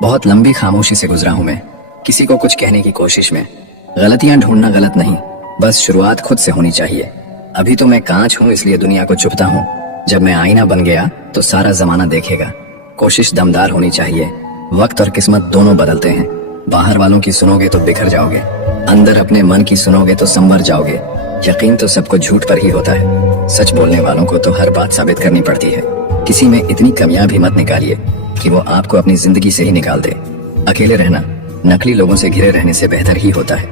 बहुत लंबी खामोशी से गुजरा हूं मैं, किसी को कुछ कहने की कोशिश में। गलतियां ढूंढना गलत नहीं, बस शुरुआत खुद से होनी चाहिए। अभी तो मैं कांच हूं इसलिए दुनिया को चुभता हूं। जब मैं आईना बन गया तो सारा जमाना देखेगा। कोशिश दमदार होनी चाहिए। वक्त और किस्मत दोनों बदलते हैं। बाहर वालों की सुनोगे तो बिखर जाओगे, अंदर अपने मन की सुनोगे तो संवर जाओगे। यकीन तो सबको झूठ पर ही होता है, सच बोलने वालों को तो हर बात साबित करनी पड़ती है। किसी में इतनी कमियां भी मत निकालिए कि वो आपको अपनी जिंदगी से ही निकाल दे। अकेले रहना नकली लोगों से घिरे रहने से बेहतर ही होता है।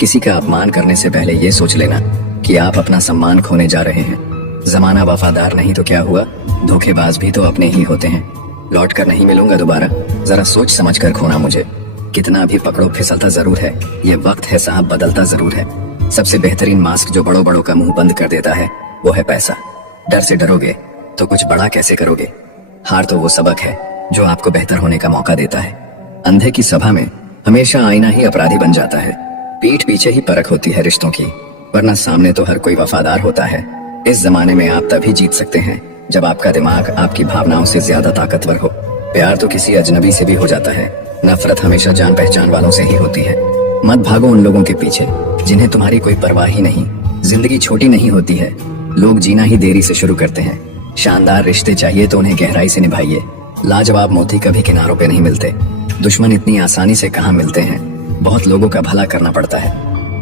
किसी का अपमान करने से पहले ये सोच लेना कि आप अपना सम्मान खोने जा रहे हैं। जमाना वफादार नहीं तो क्या हुआ, धोखेबाज भी तो अपने ही होते हैं। लौट कर नहीं मिलूंगा दोबारा, जरा सोच समझ कर खोना मुझे। कितना भी पकड़ो फिसलता जरूर है, ये वक्त है साहब बदलता जरूर है। सबसे बेहतरीन मास्क जो बड़ों बड़ों का मुंह बंद कर देता है वो है पैसा। डर से डरोगे तो कुछ बड़ा कैसे करोगे। हार तो वो सबक है जो आपको बेहतर होने का मौका देता है। अंधे की सभा में हमेशा आईना ही अपराधी बन जाता है। पीठ पीछे ही परख होती है रिश्तों की, वरना सामने तो हर कोई वफादार होता है। इस जमाने में आप तभी जीत सकते हैं जब आपका दिमाग आपकी भावनाओं से ज्यादा ताकतवर हो। प्यार तो किसी अजनबी से भी हो जाता है, नफरत हमेशा जान पहचान वालों से ही होती है। मत भागो उन लोगों के पीछे जिन्हें तुम्हारी कोई परवाह ही नहीं। जिंदगी छोटी नहीं होती है, लोग जीना ही देरी से शुरू करते हैं। शानदार रिश्ते चाहिए तो उन्हें गहराई से निभाइए। लाजवाब मोती कभी किनारों पे नहीं मिलते। दुश्मन इतनी आसानी से कहाँ मिलते हैं। बहुत लोगों का भला करना पड़ता है।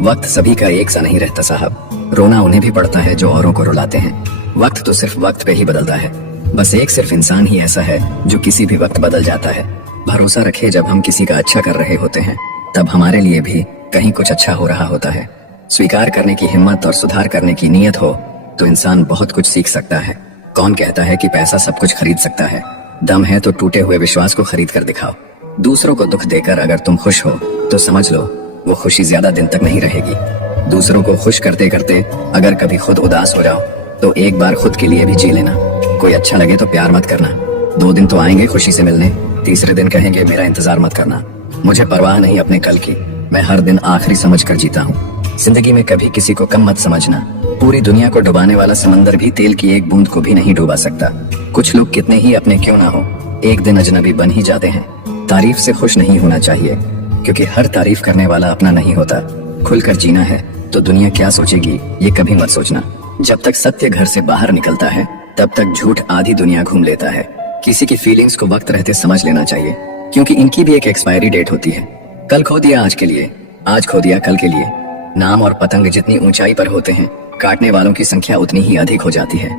वक्त सभी का एक सा नहीं रहता साहब। रोना उन्हें भी पड़ता है जो औरों को रुलाते हैं। वक्त तो सिर्फ वक्त पे ही बदलता है। बस एक सिर्फ इंसान ही ऐसा है जो किसी भी वक्त बदल जाता है। भरोसा रखे जब हम किसी का अच्छा कर रहे होते हैं तब हमारे लिए भी कहीं कुछ अच्छा हो रहा होता है। स्वीकार करने की हिम्मत और सुधार करने की नीयत हो तो इंसान बहुत कुछ सीख सकता है। कौन कहता है कि पैसा सब कुछ खरीद सकता है। दम है तो टूटे हुए विश्वास को खरीद कर दिखाओ। दूसरों को दुख देकर अगर तुम खुश हो तो समझ लो वो खुशी ज्यादा दिन तक नहीं रहेगी। दूसरों को खुश करते करते अगर कभी खुद उदास हो जाओ तो एक बार खुद के लिए भी जी लेना। कोई अच्छा लगे तो प्यार मत करना। 2 दिन तो आएंगे खुशी से मिलने, तीसरे दिन कहेंगे मेरा इंतजार मत करना। मुझे परवाह नहीं अपने कल की, मैं हर दिन आखिरी समझ कर जीता हूँ। जिंदगी में कभी किसी को कम मत समझना। पूरी दुनिया को डुबाने वाला समंदर भी तेल की एक बूंद को भी नहीं डुबा सकता। कुछ लोग कितने ही अपने क्यों ना हो एक दिन अजनबी बन ही जाते हैं। तारीफ से खुश नहीं होना चाहिए क्योंकि हर तारीफ करने वाला अपना नहीं होता। खुलकर जीना है तो दुनिया क्या सोचेगी ये कभी मत सोचना। जब तक सत्य घर से बाहर निकलता है तब तक झूठ आधी दुनिया घूम लेता है। किसी की फीलिंग्स को वक्त रहते समझ लेना चाहिए क्योंकि इनकी भी एक एक्सपायरी डेट होती है। कल खो दिया आज के लिए, आज खो दिया कल के लिए। नाम और पतंग जितनी ऊंचाई पर होते हैं काटने वालों की संख्या उतनी ही अधिक हो जाती है।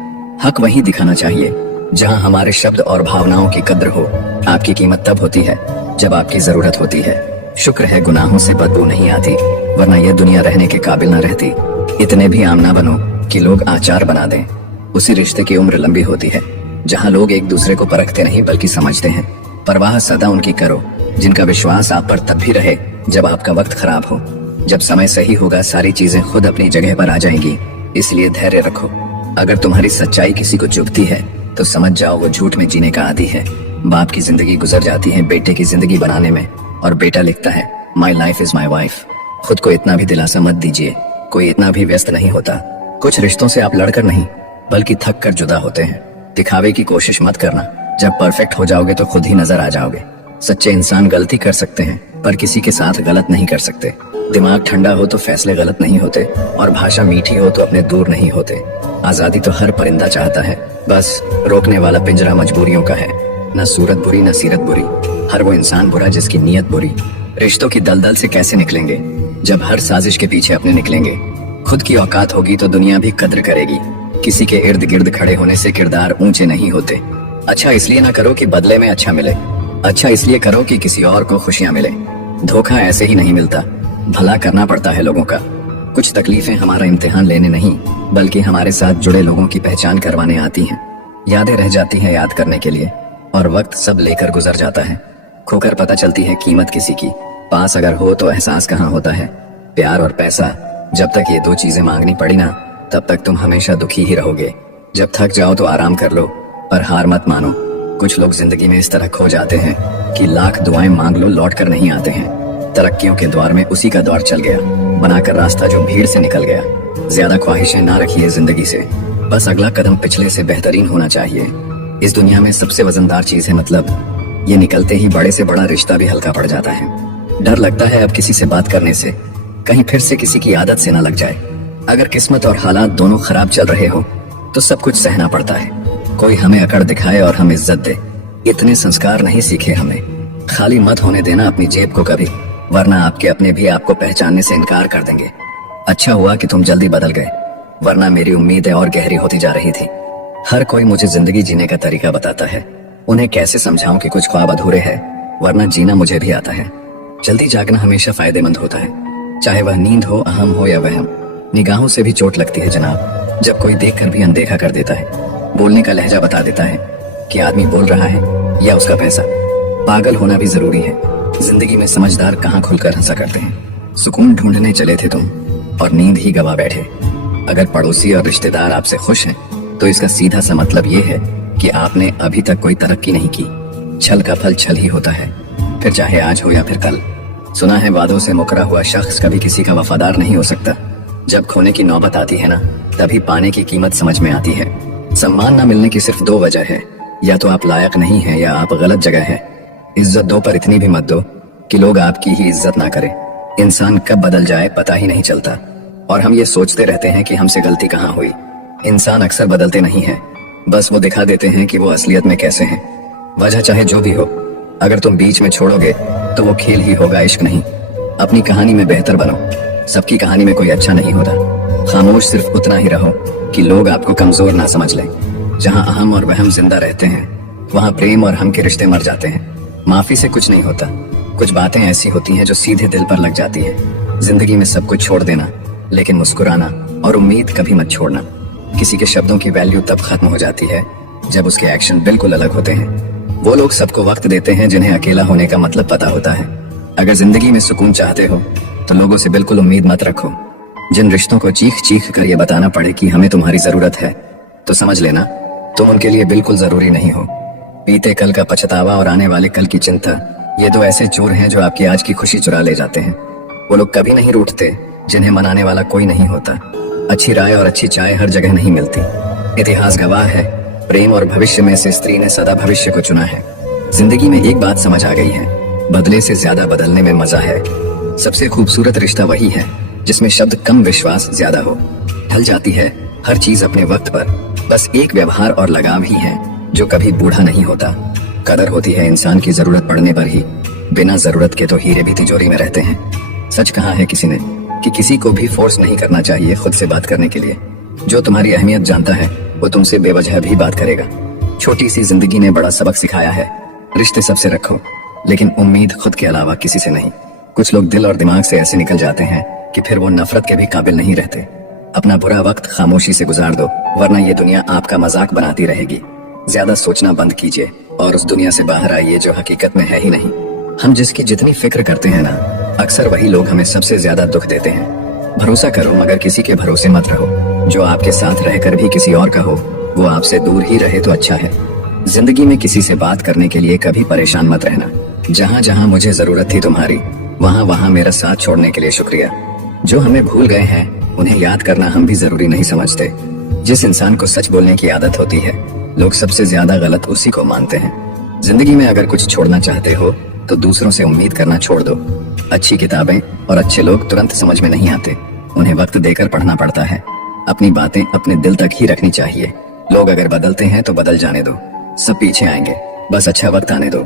हक वहीं दिखाना चाहिए जहां हमारे शब्द और भावनाओं की कद्र हो। आपकी कीमत तब होती है जब आपकी जरूरत होती है। शुक्र है गुनाहों से बदबू नहीं आती, वरना यह दुनिया रहने के काबिल न रहती। इतने भी आम ना बनो कि लोग आचार बना दें। उसी रिश्ते की उम्र लंबी होती है जहां लोग एक दूसरे को परखते नहीं बल्कि समझते हैं। परवाह सदा उनकी करो जिनका विश्वास आप पर तब भी रहे जब आपका वक्त खराब हो। जब समय सही होगा सारी चीजें खुद अपनी जगह पर आ जाएंगी, इसलिए धैर्य रखो। अगर तुम्हारी सच्चाई किसी को चुभती है तो समझ जाओ वो झूठ में जीने का आदी है। बाप की जिंदगी गुजर जाती है बेटे की जिंदगी बनाने में और बेटा लिखता है my life is my wife. खुद को इतना भी दिलासा मत दीजिए, कोई इतना भी व्यस्त नहीं होता। कुछ रिश्तों से आप लड़कर नहीं बल्कि थक कर जुदा होते हैं। दिखावे की कोशिश मत करना, जब परफेक्ट हो जाओगे तो खुद ही नजर आ जाओगे। सच्चे इंसान गलती कर सकते हैं पर किसी के साथ गलत नहीं कर सकते। दिमाग ठंडा हो तो फैसले गलत नहीं होते और भाषा मीठी हो तो अपने दूर नहीं होते। आजादी तो हर परिंदा चाहता है, बस रोकने वाला पिंजरा मजबूरियों का है। न सूरत बुरी न सीरत बुरी, हर वो इंसान बुरा जिसकी नीयत बुरी। रिश्तों की दलदल से कैसे निकलेंगे जब हर साजिश के पीछे अपने निकलेंगे। खुद की औकात होगी तो दुनिया भी कद्र करेगी। किसी के इर्द गिर्द खड़े होने से किरदार ऊंचे नहीं होते। अच्छा इसलिए ना करो कि बदले में अच्छा मिले, अच्छा इसलिए करो कि किसी और को खुशियां मिले। धोखा ऐसे ही नहीं मिलता, भला करना पड़ता है लोगों का। कुछ तकलीफें हमारा इम्तिहान लेने नहीं बल्कि हमारे साथ जुड़े लोगों की पहचान करवाने आती हैं। यादें रह जाती हैं याद करने के लिए और वक्त सब लेकर गुजर जाता है। खोकर पता चलती है कीमत किसी की, पास अगर हो तो एहसास कहाँ होता है। प्यार और पैसा, जब तक ये 2 चीजें मांगनी पड़ी ना तब तक तुम हमेशा दुखी ही रहोगे। जब थक जाओ तो आराम कर लो पर हार मत मानो। कुछ लोग जिंदगी में इस तरह खो जाते हैं कि लाख दुआएं मांग लो लौट कर नहीं आते हैं। तरक्कियों के द्वार में उसी का द्वार चल गया, बनाकर रास्ता जो भीड़ से निकल गया। ज्यादा ख्वाहिशें ना रखिए जिंदगी से, बस अगला कदम पिछले से बेहतरीन होना चाहिए। इस दुनिया में सबसे वजनदार चीज है मतलब। ये निकलते ही बड़े से बड़ा रिश्ता भी हल्का पड़ जाता है। डर लगता है अब किसी से बात करने से, कहीं फिर से किसी की आदत से ना लग जाए। अगर किस्मत और हालात दोनों खराब चल रहे हो तो सब कुछ सहना पड़ता है। कोई हमें अकड़ दिखाए और हम इज्जत दे, इतने संस्कार नहीं सीखे हमें। खाली मत होने देना अपनी जेब को कभी, वरना आपके अपने भी आपको पहचानने से इनकार कर देंगे। अच्छा हुआ कि तुम जल्दी बदल गए, वरना मेरी उम्मीदें और गहरी होती जा रही थी। हर कोई मुझे जिंदगी जीने का तरीका बताता है, उन्हें कैसे समझाऊं कि कुछ ख्वाब अधूरे हैं, वरना जीना मुझे भी आता है। जल्दी जागना हमेशा फायदेमंद होता है, चाहे वह नींद हो, अहम हो या वहम। निगाहों से भी चोट लगती है जनाब, जब कोई देखकर भी अनदेखा कर देता है। बोलने का लहजा बता देता है कि आदमी बोल रहा है या उसका पैसा। पागल होना भी जरूरी है, जिंदगी में समझदार कहाँ खुलकर हंसा करते हैं। सुकून ढूंढने चले थे तुम और नींद ही गवा बैठे। अगर पड़ोसी और रिश्तेदार आपसे खुश हैं तो इसका सीधा सा मतलब ये है कि आपने अभी तक कोई तरक्की नहीं की। छल का फल छल ही होता है, फिर चाहे आज हो या फिर कल। सुना है वादों से मुकरा हुआ शख्स कभी किसी का वफादार नहीं हो सकता। जब खोने की नौबत आती है ना, तभी पाने की कीमत समझ में आती है। सम्मान न मिलने की सिर्फ दो वजह है, या तो आप लायक नहीं हैं या आप गलत जगह हैं। इज्जत दो पर इतनी भी मत दो कि लोग आपकी ही इज्जत ना करें। इंसान कब बदल जाए पता ही नहीं चलता, और हम ये सोचते रहते हैं कि हमसे गलती कहाँ हुई। इंसान अक्सर बदलते नहीं हैं, बस वो दिखा देते हैं कि वो असलियत में कैसे हैं। वजह चाहे जो भी हो, अगर तुम बीच में छोड़ोगे तो वो खेल ही होगा, इश्क नहीं। अपनी कहानी में बेहतर बनो, सबकी कहानी में कोई अच्छा नहीं होता। खामोश सिर्फ उतना ही रहो कि लोग आपको कमजोर ना समझ लें। जहाँ अहम और वहम जिंदा रहते हैं, वहाँ प्रेम और हम के रिश्ते मर जाते हैं। माफी से कुछ नहीं होता, कुछ बातें ऐसी होती हैं जो सीधे दिल पर लग जाती है। जिंदगी में सब कुछ छोड़ देना, लेकिन मुस्कुराना और उम्मीद कभी मत छोड़ना। किसी के शब्दों की वैल्यू तब खत्म हो जाती है जब उसके एक्शन बिल्कुल अलग होते हैं। वो लोग सबको वक्त देते हैं जिन्हें अकेला होने का मतलब पता होता है। अगर जिंदगी में सुकून चाहते हो तो लोगों से बिल्कुल उम्मीद मत रखो। जिन रिश्तों को चीख चीख कर ये बताना पड़े कि हमें तुम्हारी जरूरत है, तो समझ लेना तुम उनके लिए बिल्कुल जरूरी नहीं हो। बीते कल का पछतावा और आने वाले कल की चिंता, ये दो ऐसे चोर हैं जो आपकी आज की खुशी चुरा ले जाते हैं। वो लोग कभी नहीं रूठते जिन्हें मनाने वाला कोई नहीं होता। अच्छी राय और अच्छी चाय हर जगह नहीं मिलती। इतिहास गवाह है, प्रेम और भविष्य में से स्त्री ने सदा भविष्य को चुना है। जिंदगी में एक बात समझ आ गई है, बदले से ज्यादा बदलने में मजा है। सबसे खूबसूरत रिश्ता वही है जिसमें शब्द कम, विश्वास ज्यादा हो। ढल जाती है हर चीज अपने वक्त पर, बस एक व्यवहार और लगाव ही है जो कभी बूढ़ा नहीं होता। कदर होती है इंसान की जरूरत पड़ने पर ही, बिना जरूरत के तो हीरे भी तिजोरी में रहते हैं। सच कहा है किसी ने कि किसी को भी फोर्स नहीं करना चाहिए खुद से बात करने के लिए। जो तुम्हारी अहमियत जानता है वो तुमसे बेवजह भी बात करेगा। छोटी सी जिंदगी ने बड़ा सबक सिखाया है, रिश्ते सबसे रखो लेकिन उम्मीद खुद के अलावा किसी से नहीं। कुछ लोग दिल और दिमाग से ऐसे निकल जाते हैं कि फिर वो नफरत के भी काबिल नहीं रहते। अपना बुरा वक्त खामोशी से गुजार दो, वरना ये दुनिया आपका मजाक बनाती रहेगी। ज्यादा सोचना बंद कीजिए और उस दुनिया से बाहर आइए जो हकीकत में है ही नहीं। हम जिसकी जितनी फिक्र करते हैं ना, अक्सर वही लोग हमें सबसे ज्यादा दुख देते हैं। भरोसा करो मगर किसी के भरोसे मत रहो। जो आपके साथ रहकर भी किसी और का हो, वो आपसे दूर ही रहे तो अच्छा है। जिंदगी में किसी से बात करने के लिए कभी परेशान मत रहना। जहाँ जहाँ मुझे जरूरत थी तुम्हारी, वहाँ वहाँ मेरा साथ छोड़ने के लिए शुक्रिया। जो हमें भूल गए हैं उन्हें याद करना हम भी जरूरी नहीं समझते। जिस इंसान को सच बोलने की आदत होती है, लोग सबसे ज्यादा गलत उसी को मानते हैं। जिंदगी में अगर कुछ छोड़ना चाहते हो तो दूसरों से उम्मीद करना छोड़ दो। अच्छी किताबें और अच्छे लोग तुरंत समझ में नहीं आते, उन्हें वक्त देकर पढ़ना पड़ता है। अपनी बातें अपने दिल तक ही रखनी चाहिए। लोग अगर बदलते हैं तो बदल जाने दो, सब पीछे आएंगे, बस अच्छा वक्त आने दो।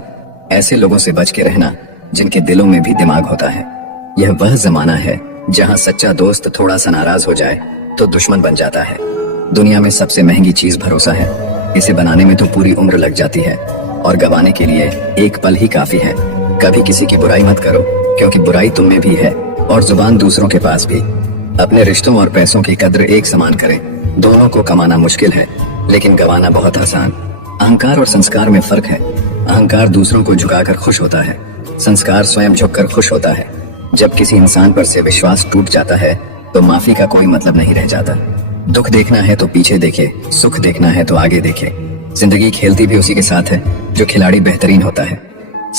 ऐसे लोगों से बच के रहना जिनके दिलों में भी दिमाग होता है। यह वह जमाना है जहाँ सच्चा दोस्त थोड़ा सा नाराज हो जाए तो दुश्मन बन जाता है। दुनिया में सबसे महंगी चीज भरोसा है। इसे बनाने में तो पूरी उम्र लग जाती है और गवाने के लिए एक पल ही काफी है। कभी किसी की बुराई मत करो, क्योंकि बुराई तुम में भी है और जुबान दूसरों के पास भी। अपने रिश्तों और पैसों की कद्र एक समान करें। दोनों को कमाना मुश्किल है लेकिन गवाना बहुत आसान। अहंकार और संस्कार में फर्क है। अहंकार दूसरों को झुकाकर खुश होता है, संस्कार स्वयं झुककर खुश होता है। जब किसी इंसान पर से विश्वास टूट जाता है तो माफी का कोई मतलब नहीं रह जाता। दुख देखना है तो पीछे देखे, सुख देखना है तो आगे देखे। जिंदगी खेलती भी उसी के साथ है जो खिलाड़ी बेहतरीन होता है।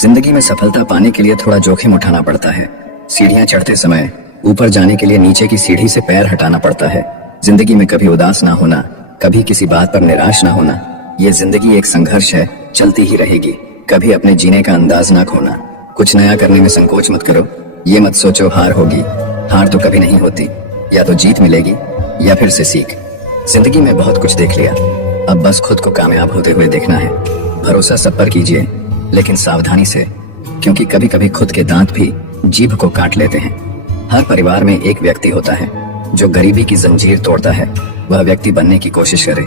जिंदगी में सफलता पाने के लिए थोड़ा जोखिम उठाना पड़ता है। सीढ़ियां चढ़ते समय ऊपर जाने के लिए नीचे की सीढ़ी से पैर हटाना पड़ता है। जिंदगी में कभी उदास ना होना, कभी किसी बात पर निराश ना होना। यह जिंदगी एक संघर्ष है, चलती ही रहेगी। कभी अपने जीने का अंदाज ना खोना। कुछ नया करने में संकोच मत करो। ये मत सोचो हार होगी, हार तो कभी नहीं होती, या तो जीत मिलेगी या फिर से सीख। जिंदगी में बहुत कुछ देख लिया, अब बस खुद को कामयाब होते हुए देखना है। भरोसा सब पर कीजिए, लेकिन सावधानी से, क्योंकि कभी कभी खुद के दांत भी जीभ को काट लेते हैं। हर परिवार में एक व्यक्ति होता है जो गरीबी की जंजीर तोड़ता है। वह व्यक्ति बनने की कोशिश करे।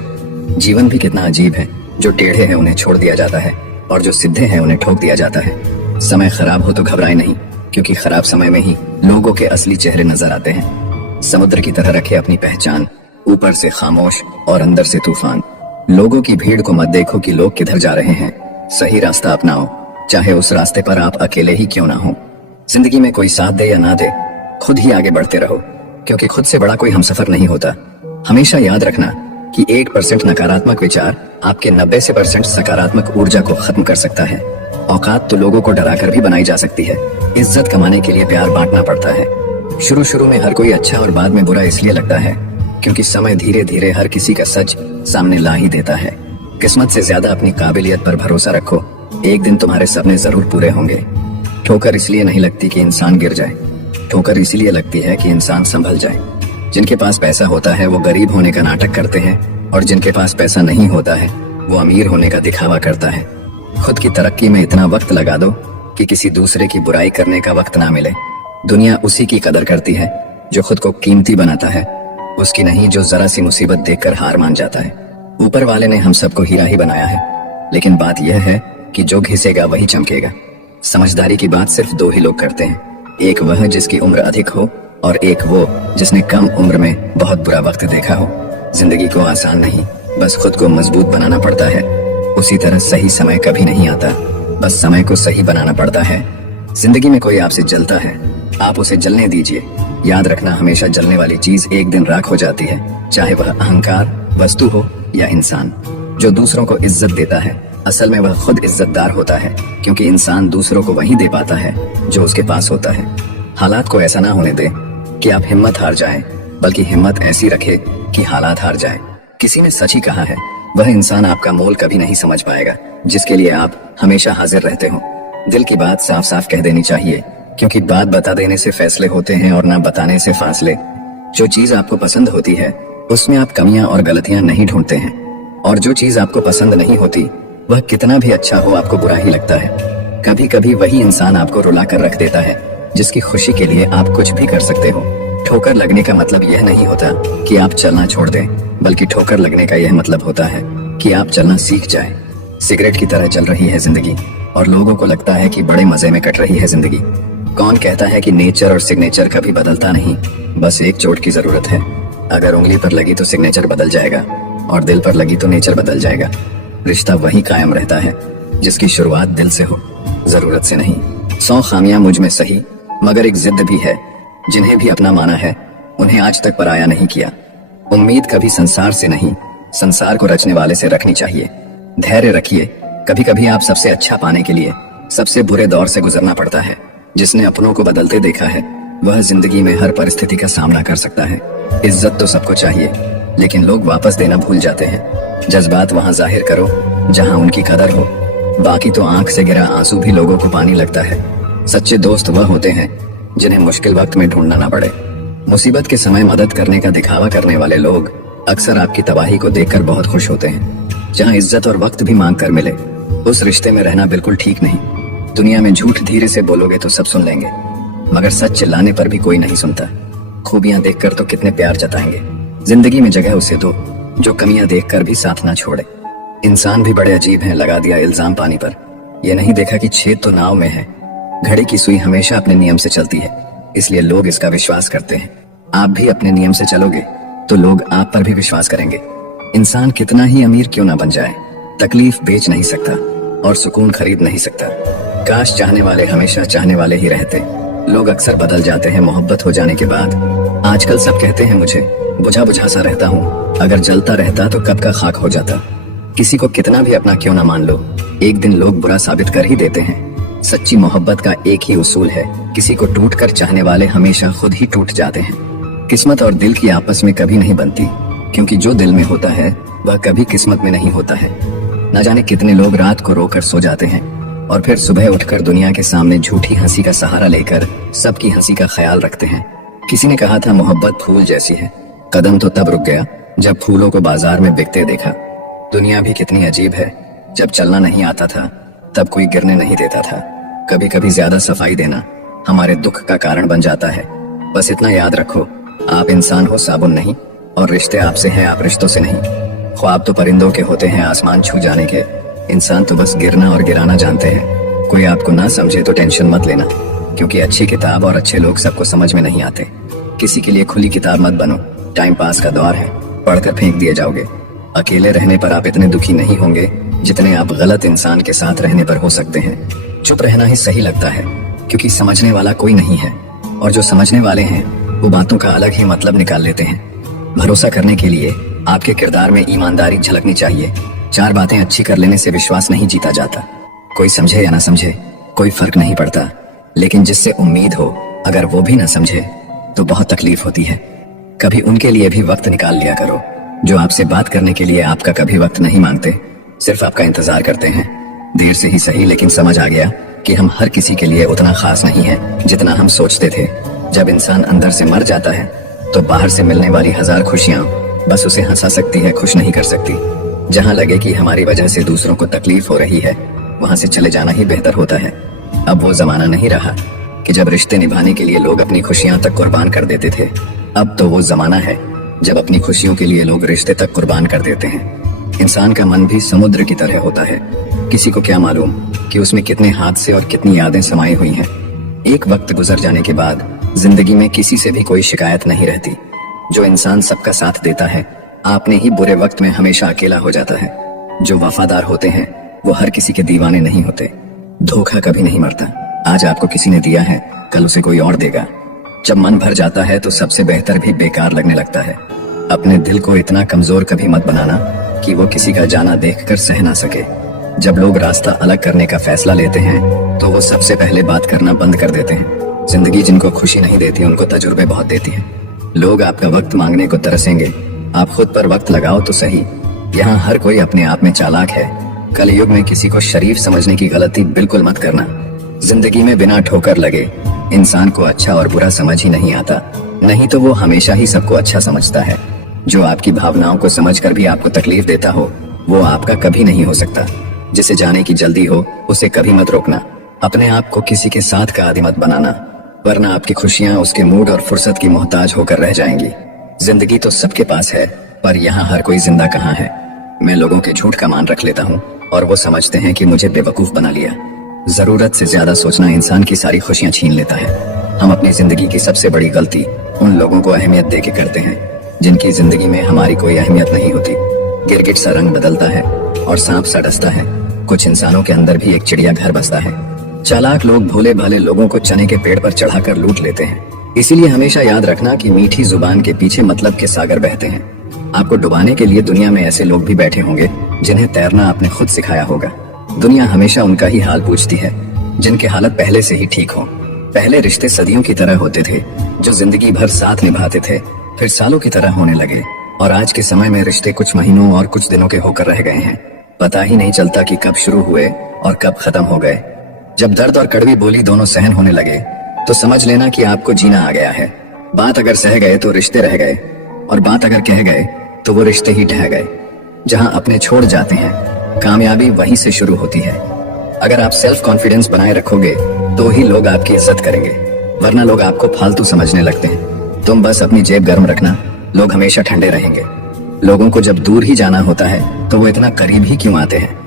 जीवन भी कितना अजीब है, जो टेढ़े हैं उन्हें छोड़ दिया जाता है और जो सीधे हैं उन्हें ठोक दिया जाता है। समय खराब हो तो घबराए नहीं, क्योंकि खराब समय में ही लोगों के असली चेहरे नजर आते हैं। समुद्र की तरह रखे अपनी पहचान, ऊपर से खामोश और अंदर से तूफान। लोगों की भीड़ को मत देखो कि लोग किधर जा रहे हैं। सही रास्ता अपनाओ, चाहे उस रास्ते पर आप अकेले ही क्यों ना हो। जिंदगी में कोई साथ दे या ना दे, खुद ही आगे बढ़ते रहो, क्योंकि खुद से बड़ा कोई हमसफर नहीं होता। हमेशा याद रखना कि 1% नकारात्मक विचार आपके 90% सकारात्मक ऊर्जा को खत्म कर सकता है। औकात तो लोगों को डराकर भी बनाई जा सकती है। इज्जत कमाने के लिए प्यार बांटना पड़ता है। शुरू में हर कोई अच्छा और बाद में बुरा इसलिए लगता है क्योंकि समय धीरे धीरे हर किसी का सच सामने ला ही देता है। किस्मत से ज्यादा अपनी काबिलियत पर भरोसा रखो, एक दिन तुम्हारे सपने जरूर पूरे होंगे। ठोकर इसलिए नहीं लगती कि इंसान गिर जाए, ठोकर इसलिए लगती है कि इंसान संभल जाए। जिनके पास पैसा होता है वो गरीब होने का नाटक करते हैं, और जिनके पास पैसा नहीं होता है वो अमीर होने का दिखावा करता है। खुद की तरक्की में इतना वक्त लगा दो कि किसी दूसरे की बुराई करने का वक्त ना मिले। दुनिया उसी की कदर करती है जो खुद को कीमती बनाता है, उसकी नहीं जो जरा सी मुसीबत देखकर हार मान जाता है। ऊपर वाले ने हम सबको हीरा ही बनाया है, लेकिन बात यह है कि जो घिसेगा वही चमकेगा। समझदारी की बात सिर्फ दो ही लोग करते हैं, एक वह जिसकी उम्र अधिक हो और एक वो जिसने कम उम्र में बहुत बुरा वक्त देखा हो। जिंदगी को आसान नहीं, बस खुद को मजबूत बनाना पड़ता है। उसी तरह सही समय कभी नहीं आता, बस समय को सही बनाना पड़ता है। जिंदगी में कोई आपसे जलता है, आप उसे जलने दीजिए। याद रखना, हमेशा जलने वाली चीज एक दिन राख हो जाती है, चाहे वह अहंकार, वस्तु हो या इंसान। जो दूसरों को इज्जत देता है असल में वह खुद इज्जतदार होता है, क्योंकि इंसान दूसरों को वही दे पाता है जो उसके पास होता है। हालात को ऐसा ना होने दे कि आप हिम्मत हार जाएं, बल्कि हिम्मत ऐसी रखे कि हालात हार जाएं। किसी ने सच ही कहा है, वह इंसान आपका मोल कभी नहीं समझ पाएगा जिसके लिए आप हमेशा हाजिर रहते हो। दिल की बात साफ साफ कह देनी चाहिए, क्योंकि बात बता देने से फैसले होते हैं और ना बताने से फासले। जो चीज आपको पसंद होती है उसमें आप कमियां और गलतियां नहीं ढूंढते हैं, और जो चीज आपको पसंद नहीं होती वह कितना भी अच्छा हो आपको बुरा ही लगता है। कभी कभी वही इंसान आपको रुला कर रख देता है जिसकी खुशी के लिए आप कुछ भी कर सकते हो। ठोकर लगने का मतलब यह नहीं होता कि आप चलना छोड़ दें, बल्कि ठोकर लगने का यह मतलब होता है कि आप चलना सीख जाएं। सिगरेट की तरह चल रही है जिंदगी, और लोगों को लगता है कि बड़े मजे में कट रही है जिंदगी। कौन कहता है कि नेचर और सिग्नेचर कभी बदलता नहीं, बस एक चोट की जरूरत है। अगर उंगली पर लगी तो सिग्नेचर बदल जाएगा, और दिल पर लगी तो नेचर बदल जाएगा। रिश्ता वही कायम रहता है जिसकी शुरुआत दिल से हो, जरूरत से नहीं। 100 खामियां मुझ में सही, मगर एक जिद भी है। जिन्हें भी अपना माना है उन्हें आज तक पराया नहीं किया। उम्मीद कभी संसार से नहीं, संसार को रचने वाले से रखनी चाहिए। धैर्य रखिए, कभी कभी आप सबसे अच्छा पाने के लिए सबसे बुरे दौर से गुजरना पड़ता है। जिसने अपनों को बदलते देखा है वह जिंदगी में हर परिस्थिति का सामना कर सकता है। इज्जत तो सबको चाहिए, लेकिन लोग वापस देना भूल जाते हैं। जज्बात वहां जाहिर करो जहां उनकी कदर हो, बाकी तो आंख से गिरा आंसू भी लोगों को पानी लगता है। सच्चे दोस्त वह होते हैं जिन्हें मुश्किल वक्त में ढूंढना ना पड़े। मुसीबत के समय मदद करने का दिखावा करने वाले लोग अक्सर आपकी तबाही को देखकर बहुत खुश होते हैं। जहां इज्जत और वक्त भी मांग कर मिले उस रिश्ते में रहना बिल्कुल ठीक नहीं। दुनिया में झूठ धीरे से बोलोगे तो सब सुन लेंगे, मगर सच चिल्लाने पर भी कोई नहीं सुनता। खूबियां देखकर तो कितने प्यार जताएंगे। जिंदगी में जगह उसे दो जो कमियां देखकर भी साथ ना छोड़े। इंसान भी बड़े अजीब हैं, लगा दिया इल्जाम पानी पर। यह नहीं देखा कि छेद तो नाव में है। घड़ी की सुई हमेशा अपने नियम से चलती है, इसलिए लोग इसका विश्वास करते हैं। आप भी अपने नियम से चलोगे तो लोग आप पर भी विश्वास करेंगे। इंसान कितना ही अमीर क्यों ना बन जाए, तकलीफ बेच नहीं सकता और सुकून खरीद नहीं सकता। काश चाहने वाले हमेशा चाहने वाले ही रहते। लोग अक्सर बदल जाते हैं मोहब्बत हो जाने के बाद। आजकल सब कहते हैं मुझे बुझा बुझा सा रहता हूँ, अगर जलता रहता तो कब का खाक हो जाता। किसी को कितना भी अपना क्यों ना मान लो, एक दिन लोग बुरा साबित कर ही देते हैं। सच्ची मोहब्बत का एक ही उसूल है, किसी को टूट कर चाहने वाले हमेशा खुद ही टूट जाते हैं। किस्मत और दिल की आपस में कभी नहीं बनती, क्योंकि जो दिल में होता है वह कभी किस्मत में नहीं होता है। न जाने कितने लोग रात को रोकर सो जाते हैं, और फिर सुबह उठकर दुनिया के सामने झूठी हंसी का सहारा लेकर सबकी हंसी का ख्याल रखते हैं। किसी ने कहा था मोहब्बत फूल जैसी है। कदम तो तब रुक गया जब फूलों को बाजार में बिकते देखा। दुनिया भी कितनी अजीब है, जब चलना नहीं आता था तब कोई गिरने नहीं देता था। कभी कभी ज्यादा सफाई देना हमारे दुख का कारण बन जाता है। बस इतना याद रखो, आप इंसान हो, साबुन नहीं, और रिश्ते आपसे हैं, आप रिश्तों से नहीं। ख्वाब तो परिंदों के होते हैं आसमान छू जाने के, इंसान तो बस गिरना और गिराना जानते हैं। कोई आपको ना समझे तो टेंशन मत लेना, क्योंकि अच्छी किताब और अच्छे लोग सबको समझ में नहीं आते। किसी के लिए खुली किताब मत बनो, टाइम पास का दौर है, पढ़कर फेंक दिए जाओगे। अकेले रहने पर आप इतने दुखी नहीं होंगे जितने आप गलत इंसान के साथ रहने पर हो सकते हैं। चुप रहना ही सही लगता है, क्योंकि समझने वाला कोई नहीं है, और जो समझने वाले हैं वो बातों का अलग ही मतलब निकाल लेते हैं। भरोसा करने के लिए आपके किरदार में ईमानदारी झलकनी चाहिए। 4 बातें अच्छी कर लेने से विश्वास नहीं जीता जाता। कोई समझे या ना समझे कोई फर्क नहीं पड़ता, लेकिन जिससे उम्मीद हो अगर वो भी ना समझे तो बहुत तकलीफ होती है। कभी उनके लिए भी वक्त निकाल लिया करो जो आपसे बात करने के लिए आपका कभी वक्त नहीं मांगते, सिर्फ आपका इंतजार करते हैं। देर से ही सही, लेकिन समझ आ गया कि हम हर किसी के लिए उतना खास नहीं है जितना हम सोचते थे। जब इंसान अंदर से मर जाता है तो बाहर से मिलने वाली 1000 खुशियां बस उसे हंसा सकती है, खुश नहीं कर सकती। जहां लगे कि हमारी वजह से दूसरों को तकलीफ हो रही है, वहां से चले जाना ही बेहतर होता है। अब वो जमाना नहीं रहा कि जब रिश्ते निभाने के लिए लोग अपनी खुशियां तक कुर्बान कर देते थे। अब तो वो जमाना है जब अपनी खुशियों के लिए लोग रिश्ते तक कुर्बान कर देते हैं। इंसान का मन भी समुद्र की तरह होता है, किसी को क्या मालूम कि उसमें कितने हादसे और कितनी यादें समाई हुई हैं। एक वक्त गुजर जाने के बाद जिंदगी में किसी से भी कोई शिकायत नहीं रहती। जो इंसान सबका साथ देता है आपने ही बुरे वक्त में हमेशा अकेला हो जाता है। जो वफादार होते हैं वो हर किसी के दीवाने नहीं होते। धोखा कभी नहीं मरता, आज आपको किसी ने दिया है कल उसे कोई और देगा। जब मन भर जाता है तो सबसे बेहतर भी बेकार लगने लगता है। अपने दिल को इतना कमजोर कभी मत बनाना कि वो किसी का जाना देखकर सह ना सके। जब लोग रास्ता अलग करने का फैसला लेते हैं तो वो सबसे पहले बात करना बंद कर देते हैं। जिंदगी जिनको खुशी नहीं देती उनको तजुर्बे बहुत देती है। लोग आपका वक्त मांगने को तरसेंगे, आप खुद पर वक्त लगाओ तो सही। यहाँ हर कोई अपने आप में चालाक है। कलयुग में किसी को शरीफ समझने की गलती बिल्कुल मत करना। जिंदगी में बिना ठोकर लगे इंसान को अच्छा और बुरा समझ ही नहीं आता, नहीं तो वो हमेशा ही सबको अच्छा समझता है। जो आपकी भावनाओं को समझकर भी आपको तकलीफ देता हो वो आपका कभी नहीं हो सकता। जिसे जाने की जल्दी हो उसे कभी मत रोकना। अपने आप को किसी के साथ का आदी मत बनाना, वरना आपकी खुशियां उसके मूड और फुर्सत की मोहताज होकर रह जाएंगी। जिंदगी तो सबके पास है, पर यहाँ हर कोई जिंदा कहाँ है। मैं लोगों के झूठ का मान रख लेता हूँ और वो समझते हैं कि मुझे बेवकूफ बना लिया। जरूरत से ज्यादा सोचना इंसान की सारी खुशियां छीन लेता है। हम अपनी जिंदगी की सबसे बड़ी गलती उन लोगों को अहमियत देके करते हैं जिनकी जिंदगी में हमारी कोई अहमियत नहीं होती। गिरगिट सा रंग बदलता है और सांप सा डसता है। कुछ इंसानों के अंदर भी एक चिड़िया घर बसता है। चालाक लोग भोले भाले लोगों को चने के पेड़ पर चढ़ाकर लूट लेते हैं। इसीलिए हमेशा याद रखना कि मीठी जुबान के पीछे मतलब के सागर बहते हैं। आपको डुबाने के लिए दुनिया में ऐसे लोग भी बैठे होंगे जिन्हें तैरना आपने खुद सिखाया होगा। दुनिया हमेशा उनका ही हाल पूछती है जिनके हालत पहले से ही ठीक हो। पहले रिश्ते सदियों की तरह होते थे, जो जिंदगी भर साथ निभाते थे, फिर सालों की तरह होने लगे। और आज के समय में रिश्ते कुछ महीनों और कुछ दिनों के होकर रह गए हैं। पता ही नहीं चलता कि कब शुरू हुए और कब खत्म हो गए। जब दर्द और कड़वी बोली दोनों सहन होने लगे तो समझ लेना कि आपको जीना आ गया है। बात अगर सह गए तो रिश्ते रह गए, और बात अगर कह गए तो वो रिश्ते ही ढह गए। जहां अपने छोड़ जाते हैं कामयाबी वहीं से शुरू होती है। अगर आप सेल्फ कॉन्फिडेंस बनाए रखोगे तो ही लोग आपकी इज्जत करेंगे, वरना लोग आपको फालतू समझने लगते हैं। तुम बस अपनी जेब गर्म रखना, लोग हमेशा ठंडे रहेंगे। लोगों को जब दूर ही जाना होता है तो वो इतना करीब ही क्यों आते हैं।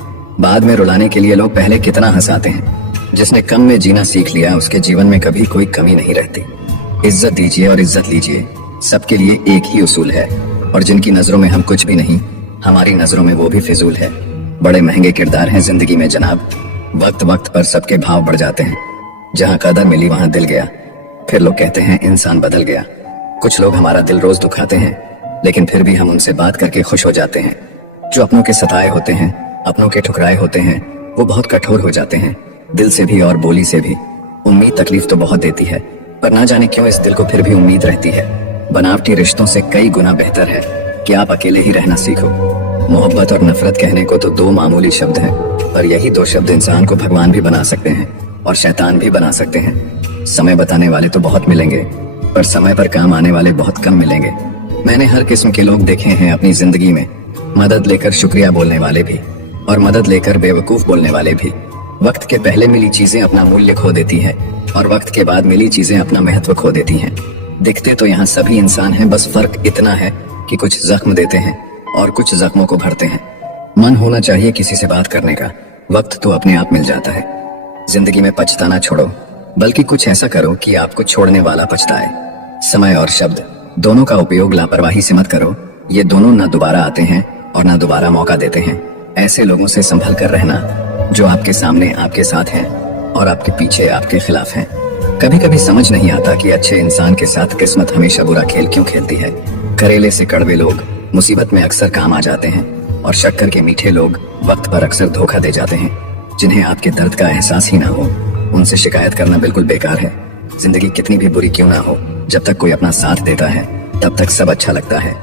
बाद में रुलाने के लिए लोग पहले कितना हंसाते हैं। जिसने कम में जीना सीख लिया उसके जीवन में कभी कोई कमी नहीं रहती। इज्जत दीजिए और इज्जत लीजिए, सबके लिए एक ही उसूल है। और जिनकी नजरों में हम कुछ भी नहीं, हमारी नजरों में वो भी फिजूल है। बड़े महंगे किरदार हैं जिंदगी में जनाब। वक्त वक्त पर सबके भाव बढ़ जाते हैं। जहाँ कदर मिली वहाँ दिल गया। फिर लोग कहते हैं इंसान बदल गया। कुछ लोग हमारा दिल रोज दुखाते हैं, लेकिन फिर भी हम उनसे बात करके खुश हो जाते हैं। जो अपनों के सताए होते हैं, अपनों के ठुकराए होते हैं, वो बहुत कठोर हो जाते हैं, दिल से भी और बोली से भी। उम्मीद तकलीफ तो बहुत देती है, पर ना जाने क्यों इस दिल को फिर भी उम्मीद रहती है। बनावटी रिश्तों से कई गुना बेहतर है कि आप अकेले ही रहना सीखो। मोहब्बत और नफरत कहने को तो दो मामूली शब्द हैं, पर यही दो शब्द इंसान को भगवान भी बना सकते हैं और शैतान भी बना सकते हैं। समय बताने वाले तो बहुत मिलेंगे, पर समय पर काम आने वाले बहुत कम मिलेंगे। मैंने हर किस्म के लोग देखे हैं अपनी जिंदगी में, मदद लेकर शुक्रिया बोलने वाले भी और मदद लेकर बेवकूफ बोलने वाले भी। वक्त के पहले मिली चीजें अपना मूल्य खो देती हैं और वक्त के बाद मिली चीजें अपना महत्व खो देती हैं। दिखते तो यहाँ सभी इंसान हैं, बस फर्क इतना है कि कुछ जख्म देते हैं और कुछ जख्मों को भरते हैं। मन होना चाहिए किसी से बात करने का, वक्त तो अपने आप मिल जाता है। जिंदगी में पछताना छोड़ो, बल्कि कुछ ऐसा करो कि आपको छोड़ने वाला पछताए। समय और शब्द दोनों का उपयोग लापरवाही से मत करो, ये दोनों ना दोबारा आते हैं और ना दोबारा मौका देते हैं। ऐसे लोगों से संभल कर रहना जो आपके सामने आपके साथ हैं और आपके पीछे आपके खिलाफ हैं। कभी कभी समझ नहीं आता कि अच्छे इंसान के साथ किस्मत हमेशा बुरा खेल क्यों खेलती है। करेले से कड़वे लोग मुसीबत में अक्सर काम आ जाते हैं और शक्कर के मीठे लोग वक्त पर अक्सर धोखा दे जाते हैं। जिन्हें आपके दर्द का एहसास ही ना हो, उनसे शिकायत करना बिल्कुल बेकार है। जिंदगी कितनी भी बुरी क्यों ना हो, जब तक कोई अपना साथ देता है तब तक सब अच्छा लगता है।